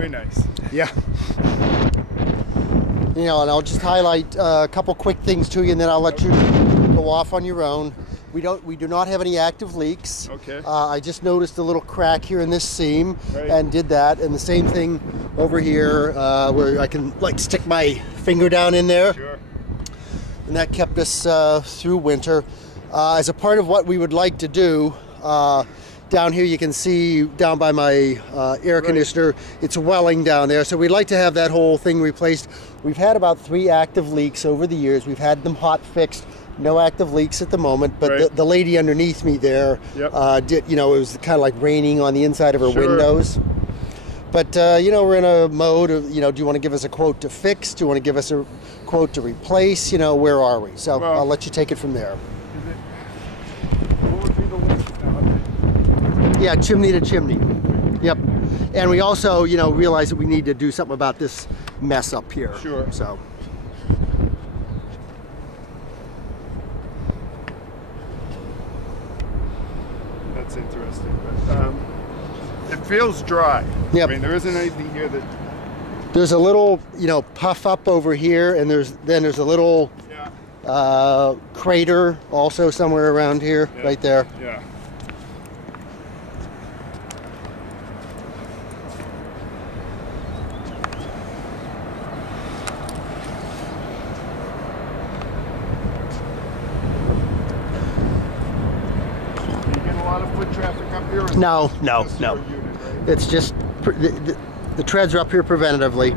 Very nice. Yeah. You know, and I'll just highlight a couple quick things to you, and then I'll let you go off on your own. We do not have any active leaks. Okay. I just noticed a little crack here in this seam, right. and did that. And the same thing over here, where I can like stick my finger down in there. Sure. And that kept us through winter. As a part of what we would like to do, down here you can see down by my air conditioner, it's welling down there. So we'd like to have that whole thing replaced. We've had about 3 active leaks over the years. We've had them hot fixed. No active leaks at the moment, but right. the lady underneath me there did, you know, it was kind of like raining on the inside of her windows. But, you know, we're in a mode of, you know, do you want to give us a quote to fix? Do you want to give us a quote to replace? You know, where are we? So well, I'll let you take it from there. What would be the length now? Yeah, chimney to chimney. Yep. And we also, you know, realize that we need to do something about this mess up here. Sure. So. That's interesting. But, it feels dry. Yep. I mean, there isn't anything here that... There's a little, you know, puff up over here, and there's a little crater also somewhere around here, right there. Yeah. Foot traffic up here? No. Unit, right? It's just the treads are up here preventatively.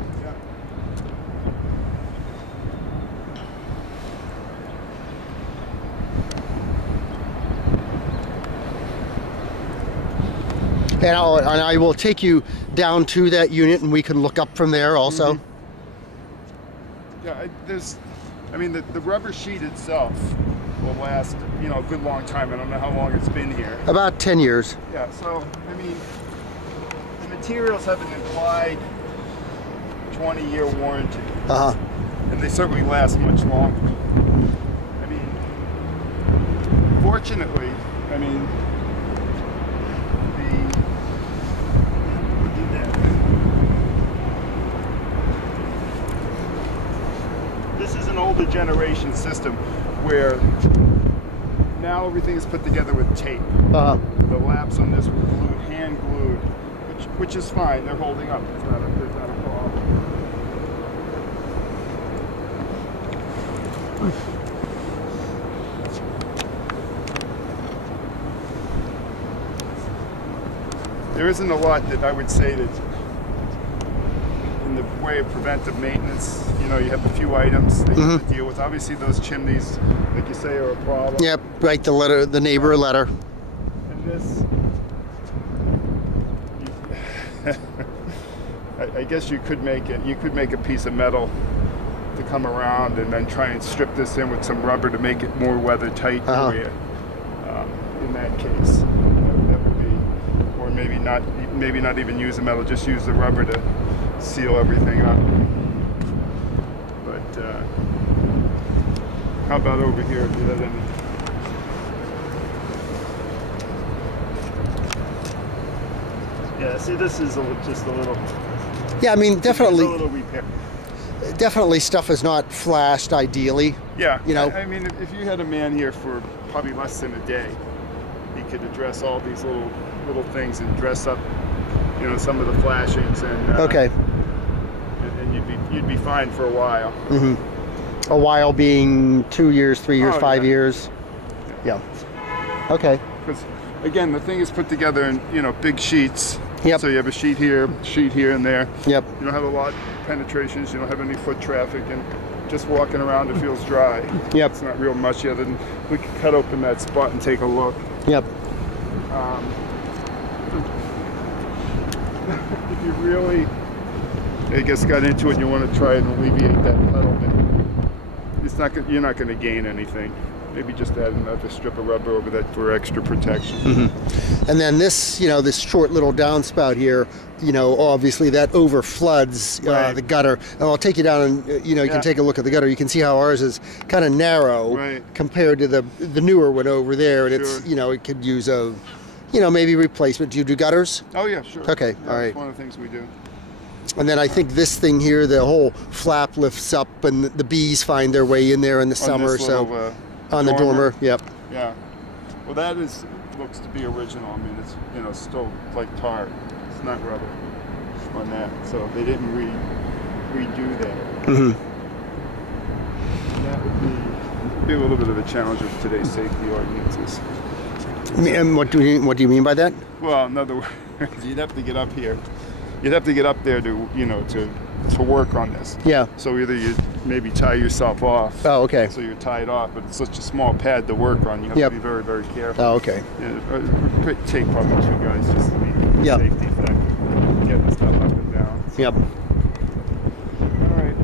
And I will take you down to that unit, and we can look up from there also. Mm-hmm. Yeah, I mean, the rubber sheet itself will last, you know, a good long time. I don't know how long it's been here. About 10 years. Yeah, so, I mean, the materials have an implied 20-year warranty. Uh-huh. And they certainly last much longer. I mean, fortunately, I mean, this is an older generation system where now everything is put together with tape. The laps on this were glued, hand glued, which is fine. They're holding up. There's not a problem. There isn't a lot that I would say that in the way of preventive maintenance. You know, you have a few items that you have to deal with. Obviously, those chimneys, like you say, are a problem. Yep, write the neighbor a letter. And this, I guess you could make it. You could make a piece of metal to come around and then try and strip this in with some rubber to make it more weather tight for you. In that case, that would be, or maybe not even use the metal, just use the rubber to seal everything up. But how about over here? If you had any? Yeah, see, this is just a little. Yeah, I mean, definitely. A little repair. Definitely, stuff is not flashed ideally. Yeah, you know. I mean, if you had a man here for probably less than a day, he could address all these little things and dress up, you know, some of the flashings and. Okay. And you'd be fine for a while. Mm-hmm. A while being 2 years, 3 years, 5 years. Yeah. Okay. Because again, the thing is put together in, you know, big sheets. Yep. So you have a sheet here, and there. Yep. You don't have a lot of penetrations. You don't have any foot traffic, and just walking around, it feels dry. Yep. It's not real much yet. And we can cut open that spot and take a look. Yep. If you really, I guess, got into it and you want to try and alleviate that puddle, then it's not. You're not going to gain anything. Maybe just add another strip of rubber over that for extra protection. Mm-hmm. And then this, you know, this short little downspout here, you know, obviously that over floods the gutter. And I'll take you down and, you know, you can take a look at the gutter. You can see how ours is kind of narrow compared to the newer one over there. And it's, you know, it could use a, you know, maybe replacement. Do you do gutters? Oh, yeah, sure. Okay, all right. That's one of the things we do. And then I think this thing here, the whole flap lifts up, and the bees find their way in there in the summer. This So little, on the dormer, yep. Yeah. Well, that looks to be original. I mean, it's still like tar. It's not rubber on that, so they didn't redo that. Mm-hmm. And that would be a little bit of a challenge with today's safety ordinances. And what do you mean by that? Well, in other words, you'd have to get up here. You'd have to get up there to to work on this. Yeah. So either you maybe tie yourself off. Oh, okay. So you're tied off, but it's such a small pad to work on. You have to be very, very careful. Oh, okay. Take probably 2 guys just to meet the safety factor, getting stuff up and down. Yep. All right.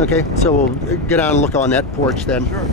Okay, so we'll get on and look on that porch then. Sure.